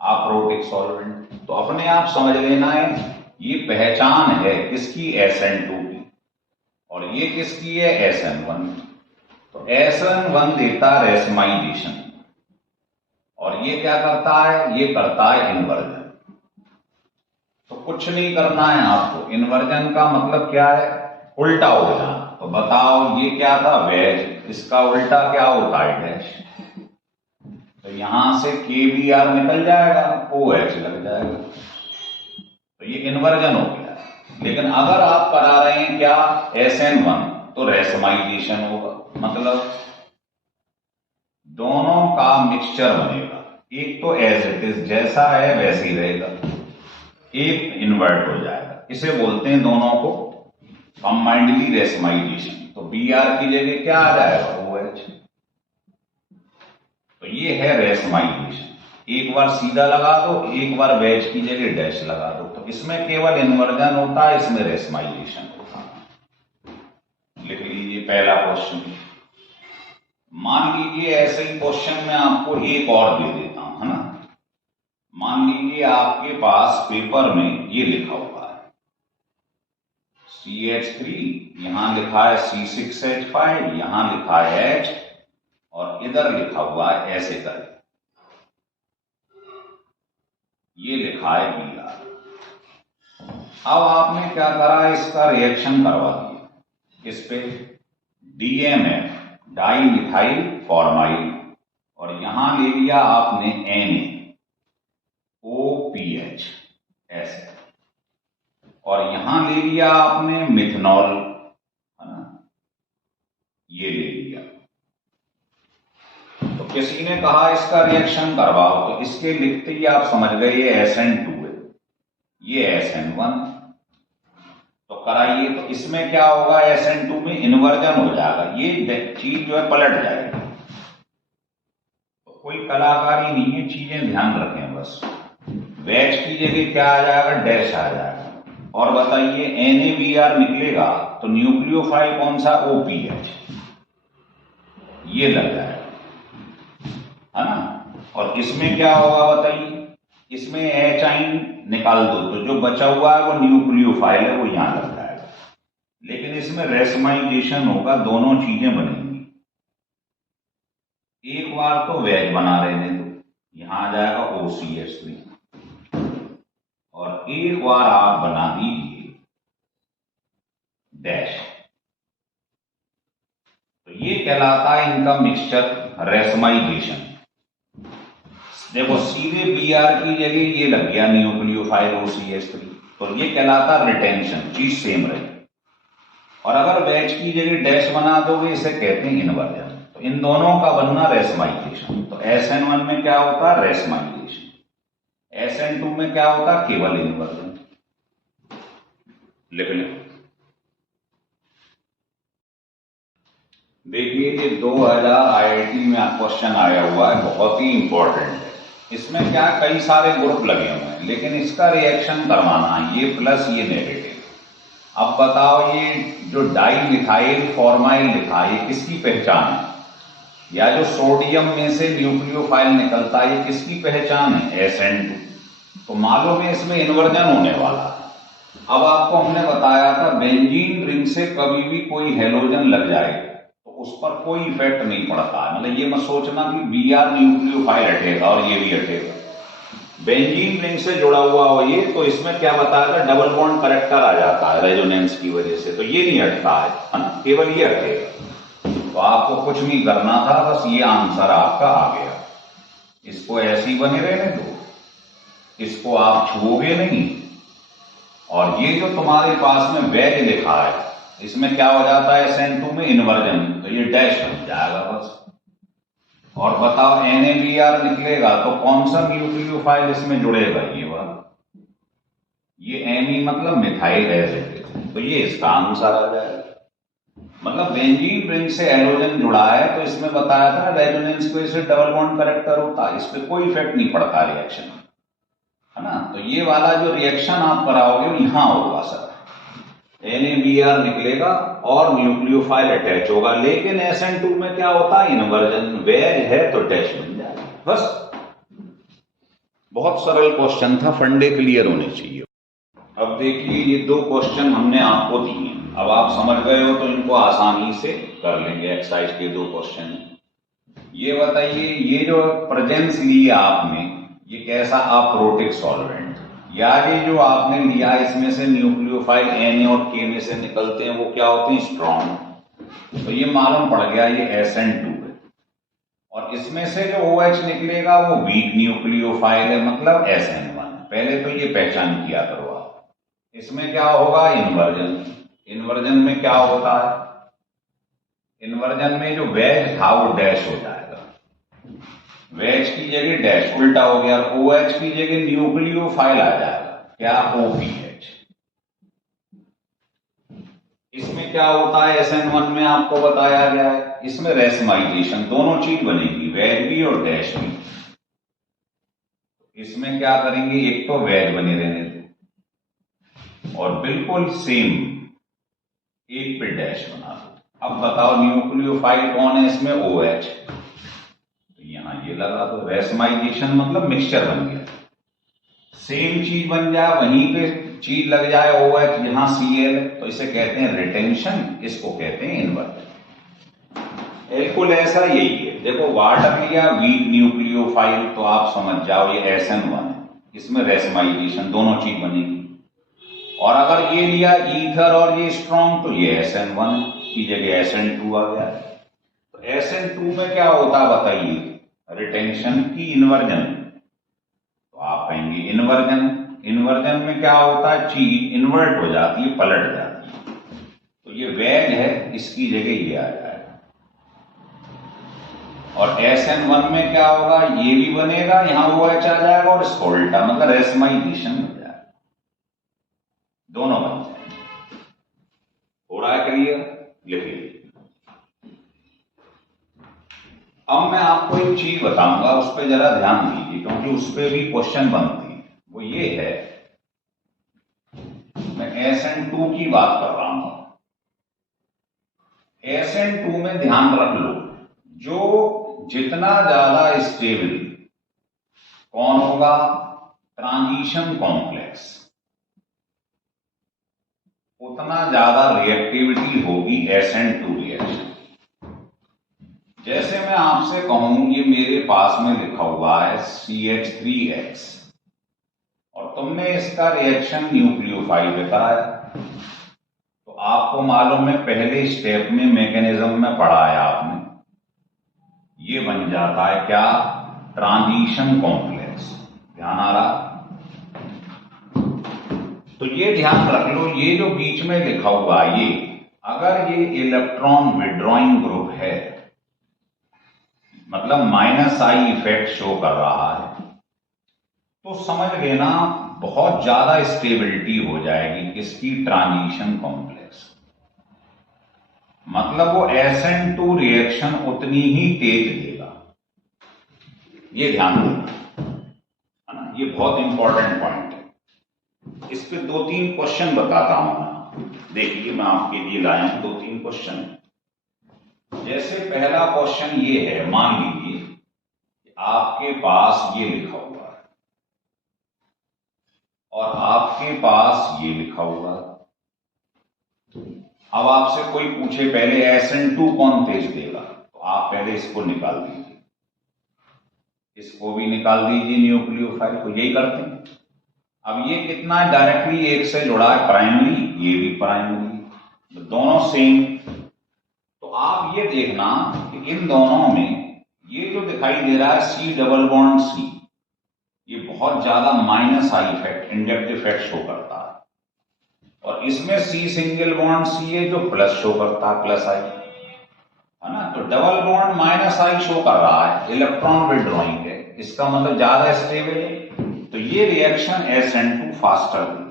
अप्रोटिक सॉल्वेंट। तो अपने आप समझ लेना है ये पहचान है किसकी, SN2 की, और ये किसकी है, SN1। तो SN1 देता रेसमाइजेशन और ये क्या करता है, ये करता है इन्वर्जन। तो कुछ नहीं करना है आपको, इन्वर्जन का मतलब क्या है, उल्टा हो जाना। तो बताओ ये क्या था, वेज, इसका उल्टा क्या होता है, डैश। तो यहां से KBr निकल जाएगा, OH लग जाएगा, तो ये इन्वर्जन हो गया। लेकिन अगर आप करा रहे हैं क्या SN1 तो रेसमाइजेशन होगा, मतलब दोनों का मिक्सचर बनेगा। एक तो एज इट इज जैसा है वैसे ही रहेगा, एक इन्वर्ट हो जाएगा। इसे बोलते हैं दोनों को कंबाइंडली रेसमाइजेशन। तो Br की जगह क्या आ जाएगा OH। तो ये है रेसमाइजेशन। एक बार सीधा लगा दो, एक बार वेज की जगह डैश लगा दो, तो इसमें केवल इन्वर्जन होता है, इसमें रेसमाइजेशन होता है। लिख लीजिए पहला क्वेश्चन। मान लीजिए ऐसे ही क्वेश्चन में आपको एक और दे देता हूं, है ना। मान लीजिए आपके पास पेपर में ये लिखा हुआ है CH3, यहां लिखा है C6H5, यहां लिखा है H, और इधर लिखा हुआ है ऐसे कर, ये लिखा है Br। अब आपने क्या करा, इसका रिएक्शन करवा दिया इस पे DMF, डाई मिथाइल फॉर्माइल, और यहां ले लिया आपने NaOPH ऐसे, और यहां ले लिया आपने मिथनॉल, है ना, ये ले लिया। तो किसी ने कहा इसका रिएक्शन करवाओ, तो इसके लिखते ही आप समझ गए ये SN2 है, ये SN1। तो कराइए, तो इसमें क्या होगा, SN2 में इन्वर्जन हो जाएगा, ये चीज जो है पलट जाएगी। तो कोई कलाकारी नहीं है, चीजें ध्यान रखें बस। वेज की जगह क्या आ जाएगा, डैश आ जाएगा। और बताइए NaBr निकलेगा तो न्यूक्लियोफाइल कौन सा, OPH, ये लग जाएगा, है ना। और इसमें क्या होगा बताइए, इसमें एचाइन निकाल दो, तो जो बचा हुआ है वो न्यूक्लियोफाइल है, वो यहां लग जाएगा। लेकिन इसमें रेसमाइजेशन होगा, दोनों चीजें बनेंगी। एक बार तो वेज बना रहे थे, तो यहां आ जाएगा OCH3, और एक बार आप बना दीजिए डैश, तो ये कहलाता है इनका मिक्सचर रेसमाइजेशन। देखो सीधे Br की जगह ये लग गया न्यूक्लियोफाइल OCH3, तो ये कहलाता रिटेंशन, चीज सेम रही। और अगर वेज की जगह डैश बना दोगे, इसे कहते हैं इन्वर्जन। तो इन दोनों का बनना रेसमाइजेशन। तो SN1 में क्या होता है, रेसमाइजेशन। SN2 में क्या होता है, केवल इन्वर्जन। लिख लें। देखिए ये 2000 IIT में क्वेश्चन आया हुआ है, बहुत ही इंपॉर्टेंट है। इसमें क्या कई सारे ग्रुप लगे हुए हैं, लेकिन इसका रिएक्शन करवाना है, ये प्लस ये नेगेटिव। अब बताओ ये जो डाई मिथाइल फॉर्माइल लिखा है, ये किसकी पहचान है, या जो सोडियम में से न्यूक्लियोफाइल निकलता है, ये किसकी पहचान है, SN2। तो मालूम है इसमें इन्वर्जन होने वाला है। अब आपको हमने बताया था बेंजीन रिंग से कभी भी कोई हेलोजन लग जाए तो उस पर कोई इफेक्ट नहीं पड़ता है। मतलब ये मत सोचना कि Br न्यूक्लियोफाइल हटेगा और ये भी हटेगा। बेंजीन रिंग से जुड़ा हुआ हो ये, तो इसमें क्या बताया था, डबल बॉन्ड करेक्टर आ जाता है रेजोनेंस की वजह से, तो ये नहीं हटता है ना, केवल ये हटेगा। तो आपको कुछ नहीं करना था, बस ये आंसर आपका आ गया। इसको ऐसे ही बने रहने दो, इसको आप छुओगे नहीं। और ये जो तुम्हारे पास में वेज लिखा है, इसमें क्या हो जाता है, SN2 में इन्वर्जन, तो ये डैश बन जाएगा बस। और बताओ NaBr निकलेगा तो कौन सा न्यूक्लियोफाइल इसमें जुड़ेगा, ये वाला, ये Ne मतलब मिथाइल एसिड, तो ये इसका आंसर आ जाएगा। मतलब बेंजीन रिंग से हेलोजन जुड़ा है, तो इसमें बताया था रेजोनेंस की वजह से डबल बॉन्ड करेक्टर होता है, इस पर कोई इफेक्ट नहीं पड़ता रिएक्शन, है ना। तो ये वाला जो रिएक्शन आप कराओगे वो यहां होगा सर, NaBr निकलेगा और न्यूक्लियोफाइल अटैच होगा। लेकिन SN2 में क्या होता है, इन्वर्जन। वेज है तो डैश बन जाएगा बस। बहुत सरल क्वेश्चन था, फंडे क्लियर होने चाहिए। अब देखिए ये दो क्वेश्चन हमने आपको दिए, अब आप समझ गए हो तो इनको आसानी से कर लेंगे। एक्सरसाइज के दो क्वेश्चन। ये बताइए ये जो प्रेजेंस लिया आपने, ये कैसा अप्रोटिक सॉल्वेंट, या ये जो आपने लिया इसमें से न्यूक्लियोफाइल Na और K में से निकलते हैं, वो क्या होते हैं, स्ट्रॉन्ग। तो ये मालूम पड़ गया ये SN2 है। और इसमें से जो OH निकलेगा वो वीक न्यूक्लियोफाइल है, मतलब SN1। पहले तो ये पहचान किया करो आप। इसमें क्या होगा, इन्वर्जन। इन्वर्जन में क्या होता है, इन्वर्जन में जो वेज था वो डैश हो जाएगा, वेज की जगह डैश, उल्टा हो गया। OH की जगह न्यूक्लियोफाइल आ जाएगा, क्या, OPH। इसमें क्या होता है, SN1 में आपको बताया गया है, इसमें रेसमाइजेशन, दोनों चीज बनेगी, वेज भी और डैश भी। इसमें क्या करेंगे, एक तो वेज बने रहने दो और बिल्कुल सेम एक पे डैश बना दो। अब बताओ न्यूक्लियोफाइल कौन है इसमें, OH। तो यहां ये लगा दो, रेसमाइजेशन मतलब मिक्सचर बन गया, सेम चीज बन जाए, वहीं पे चीज लग जाए OH, यहां Cl, तो इसे कहते हैं रिटेंशन, इसको कहते हैं इन्वर्जन। बिल्कुल ऐसा यही है। देखो वाटर लिया, वीक न्यूक्लियोफाइल, तो आप समझ जाओ ये SN1 है, इसमें रेसमाइजेशन, दोनों चीज बनेगी। और अगर ये लिया ईथर और ये स्ट्रॉन्ग, तो ये SN1 की जगह SN2 आ गया। तो SN2 में क्या होता है बताइए, रिटेंशन की इन्वर्जन। तो आप कहेंगे इन्वर्जन, इन्वर्जन में क्या होता है, चीज इन्वर्ट हो जाती है, पलट जाती है। तो ये वेज है, इसकी जगह ये आ जाएगा। और SN1 में क्या होगा, ये भी बनेगा, यहां OH आ जाएगा और इसको उल्टा, मतलब रेसमाइजेशन हो जाएगा, दोनों बन जाएंगे। हो रहा है क्लियर, लिखिए। अब मैं आपको एक चीज बताऊंगा, उस पर जरा ध्यान दीजिए, क्योंकि उस पर भी क्वेश्चन बनती है। वो ये है, मैं SN2 की बात कर रहा हूं। SN2 में ध्यान रख लो, जो जितना ज्यादा स्टेबल कौन होगा, ट्रांजिशन कॉम्प्लेक्स, उतना ज्यादा रिएक्टिविटी होगी SN2 रिएक्शन। जैसे मैं आपसे कहूं, ये मेरे पास में लिखा हुआ है CH3X और तुमने इसका रिएक्शन न्यूक्लियोफाइल पे कराया, तो आपको मालूम है पहले स्टेप में मैकेनिज्म में पढ़ा है आपने, ये बन जाता है क्या, ट्रांजिशन कॉम्प्लेक्स। ध्यान आ रहा, तो ये ध्यान रख लो, ये जो बीच में लिखा हुआ है, ये अगर ये इलेक्ट्रॉन विड्रॉइंग ग्रुप है, मतलब -I इफेक्ट शो कर रहा है, तो समझ लेना बहुत ज्यादा स्टेबिलिटी हो जाएगी किसकी, ट्रांजिशन कॉम्प्लेक्स। मतलब वो SN2 रिएक्शन उतनी ही तेज देगा, ये ध्यान रखना है ना, ये बहुत इंपॉर्टेंट पॉइंट है। इस पे 2-3 क्वेश्चन बताता हूं मैं, देखिए मैं आपके लिए लाया हूं 2-3 क्वेश्चन। जैसे पहला क्वेश्चन ये है, मान लीजिए आपके पास ये लिखा हुआ है और आपके पास ये लिखा हुआ है। अब आपसे कोई पूछे पहले SN2 कौन तेज देगा, तो आप पहले इसको निकाल दीजिए, इसको भी निकाल दीजिए न्यूक्लियोफाइल को, यही करते हैं। अब ये कितना डायरेक्टली एक से जुड़ा है, प्राइमरी, ये भी प्राइमरी, तो दोनों सेम। तो आप ये देखना कि इन दोनों में ये जो दिखाई दे रहा है C डबल बॉन्ड C, ये बहुत ज्यादा -I effect, inductive effect show करता है, और इसमें C सिंगल बॉन्ड C है जो प्लस शो करता है, +I, है ना। तो डबल बॉन्ड -I शो कर रहा है, इलेक्ट्रॉन विड्रॉइंग है, इसका मतलब ज्यादा स्टेबल है, तो ये रिएक्शन SN2 फास्टर है।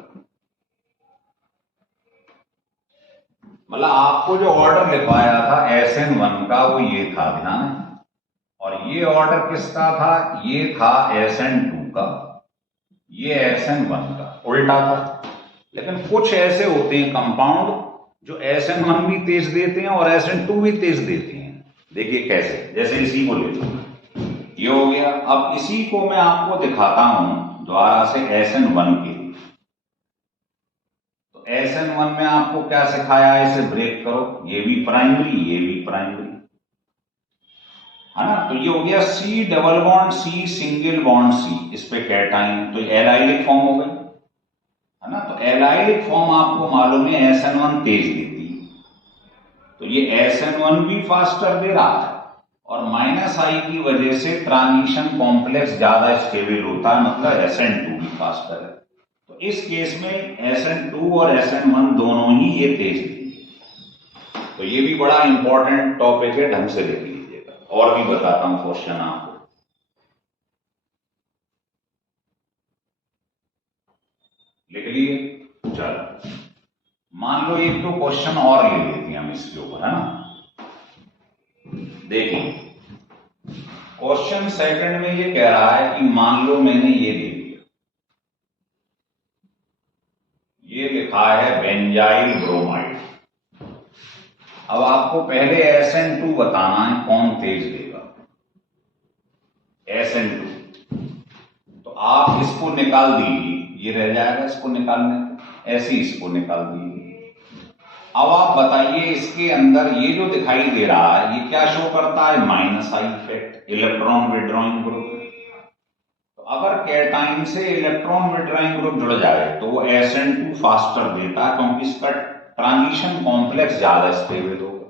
मतलब आपको जो ऑर्डर लिखवाया था SN1 का वो ये था, ध्यान है, और ये ऑर्डर किसका था, ये था SN2 का, ये SN1 का, उल्टा था। लेकिन कुछ ऐसे होते हैं कंपाउंड जो SN1 भी तेज देते हैं और SN2 भी तेज देते हैं। देखिए कैसे, जैसे इसी को ले लो, ये हो गया। अब इसी को मैं आपको दिखाता हूं द्वारा से SN1 के लिए। तो SN1 में आपको क्या सिखाया है, इसे ब्रेक करो, ये भी प्राइमरी, ये भी प्राइमरी, है ना। तो ये हो गया C double bond C single bond C, इस पे कैटाइन, तो एलाइलिक फॉर्म हो गई, है ना। तो एलाइलिक फॉर्म आपको मालूम है SN1 तेज देती है, तो ये SN1 भी फास्टर दे रहा है और -I की वजह से ट्रांजिशन कॉम्प्लेक्स ज्यादा स्टेबल होता है, मतलब SN2 भी फास्टर है। तो इस केस में SN2 और SN1 दोनों ही ये तेज थी। तो ये भी बड़ा इंपॉर्टेंट टॉपिक है, ढंग से देख लीजिएगा। और भी बताता हूं क्वेश्चन आपको, लिख लिए। चलो मान लो एक तो क्वेश्चन और ले लेते हैं हम इसके ऊपर, है ना। देखिए क्वेश्चन सेकंड में ये कह रहा है कि मान लो मैंने ये दे दिया, ये लिखा है बेंजाइल ब्रोमाइड। अब आपको पहले SN2 बताना है कौन तेज देगा। SN2 तो आप इसको निकाल दीजिए, ये रह जाएगा इसको निकालने, ऐसे इसको निकाल दीजिए। अब आप बताइए इसके अंदर ये जो दिखाई दे रहा है ये क्या शो करता है, -I effect, electron withdrawing group. तो अगर कैटाइन से इलेक्ट्रॉन विड्रॉइंग ग्रुप जुड़ जाए तो वो SN2 फास्टर देता है, क्योंकि इसका ट्रांजिशन कॉम्प्लेक्स ज्यादा स्टेबल होगा,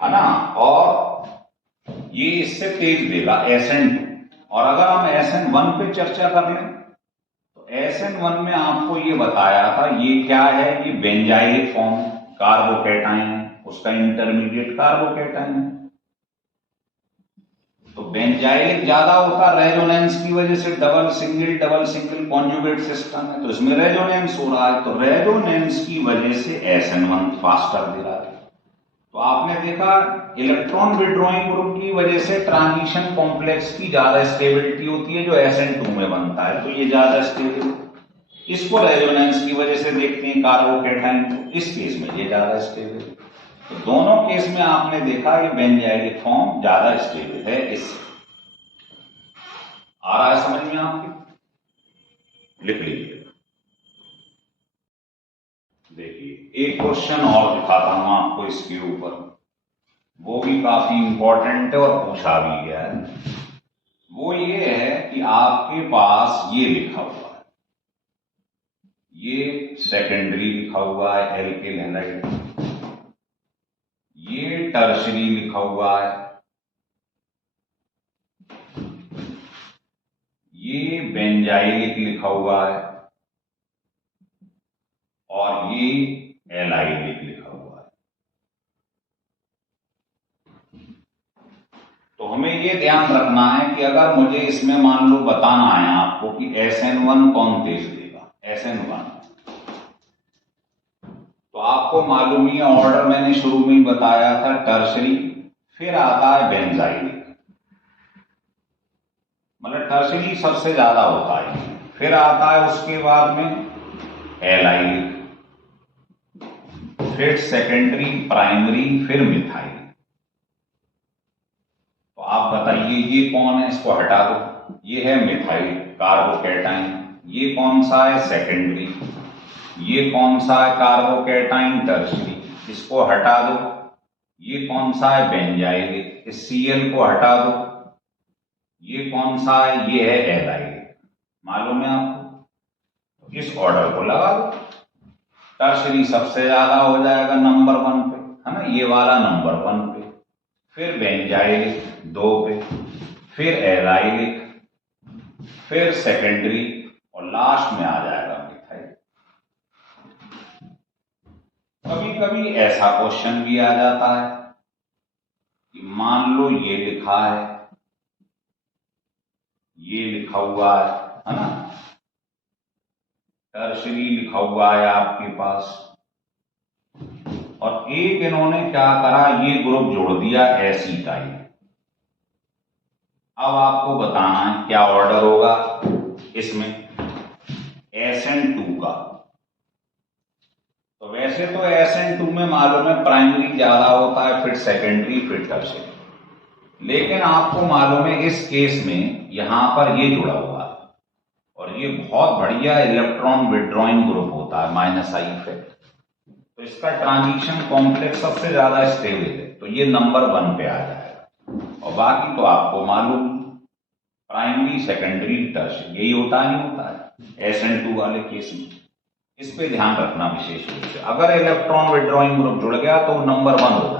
है ना, और ये इससे तेज देगा SN2। और अगर हम SN1 पे चर्चा कर लें तो SN1 में आपको ये बताया था, ये क्या है, ये बेंजाइलिक फॉर्म कार्बोकैटाइन है, उसका इंटरमीडिएट कार्बोकैटाइन है। तो बेंजाइलिक ज्यादा होता रेजोनेंस की वजह से, डबल सिंगल कॉन्जुगेट सिस्टम है, तो इसमें रेजोनेंस हो रहा है, तो रेजोनेंस की वजह से SN1 फास्टर दे रहा है। तो आपने देखा इलेक्ट्रॉन विड्रॉइंग ग्रुप की वजह से ट्रांजिशन कॉम्प्लेक्स की ज्यादा स्टेबिलिटी होती है जो SN2 में बनता है, तो ये ज्यादा स्टेबल। इसको रेजोनेंस की वजह से देखते हैं कार्बोकैटाइन को, इस केस में ये ज्यादा स्टेबल। तो दोनों केस में आपने देखा ये बेंजाइलिक फॉर्म ज्यादा स्टेबल है। इससे आ रहा है समझ में आपके, लिख लीजिए। देखिए एक क्वेश्चन और दिखाता हूं आपको इसके ऊपर, वो भी काफी इंपॉर्टेंट है और पूछा भी गया है। वो ये है कि आपके पास ये लिखा हुआ है, ये सेकेंडरी लिखा हुआ है एल्किल हैलाइड, ये टर्शरी लिखा हुआ है, ये बेंजाइलिक लिखा हुआ है, और ये एलाइलिक लिखा हुआ है। तो हमें ये ध्यान रखना है कि अगर मुझे इसमें मान लो बताना है आपको कि SN1 कौन तेज देगा, SN1, तो आपको मालूम ही ऑर्डर मैंने शुरू में ही बताया था, टर्शरी, फिर आता है बेंजाइलिक, मतलब टर्शरी सबसे ज्यादा होता है, फिर आता है उसके बाद में एलाइलिक, फिर सेकेंडरी, प्राइमरी, फिर मिथाइल। तो आप बताइए ये कौन है, इसको हटा दो, ये है मिथाइल कार्बोकैटाइन, ये कौन सा है सेकेंडरी, ये कौन सा है कार्बोकैटाइन टर्शरी, इसको हटा दो, ये कौन सा है बेंजाइलिक, इस Cl को हटा दो, ये कौन सा है, ये है एलाइलिक। मालूम है आपको, इस ऑर्डर को लगा दो, टर्शरी सबसे ज्यादा हो जाएगा नंबर 1 पे, है ना, ये वाला नंबर 1 पे, फिर बेंजाइलिक 2 पे, फिर एलाइलिक, फिर सेकेंडरी, और लास्ट में आ जाएगा मिथाइल। कभी कभी ऐसा क्वेश्चन भी आ जाता है कि मान लो ये लिखा है, ये लिखा हुआ है ना, टर्शरी लिखा हुआ है आपके पास, और एक इन्होंने क्या करा, ये ग्रुप जोड़ दिया एसीटाइल। अब आपको बताना है क्या ऑर्डर होगा इसमें SN2 का। तो वैसे तो SN2 में मालूम है प्राइमरी ज्यादा होता है, फिर सेकेंडरी, फिर टर्शरी, लेकिन आपको मालूम है इस केस में यहां पर ये जुड़ा हुआ है, और ये बहुत बढ़िया इलेक्ट्रॉन विड्रॉइंग ग्रुप होता है, -I इफेक्ट। तो इसका ट्रांजिशन कॉम्प्लेक्स सबसे ज्यादा स्टेबल है, तो ये नंबर 1 पे आ जाएगा। और बाकी तो आपको मालूम, प्राइमरी, सेकेंडरी, टर्शरी, यही होता नहीं होता है SN2 वाले केस में। इस पे ध्यान रखना विशेष रूप से, अगर इलेक्ट्रॉन विड्रॉइंग ग्रुप जुड़ गया तो नंबर 1 होता है।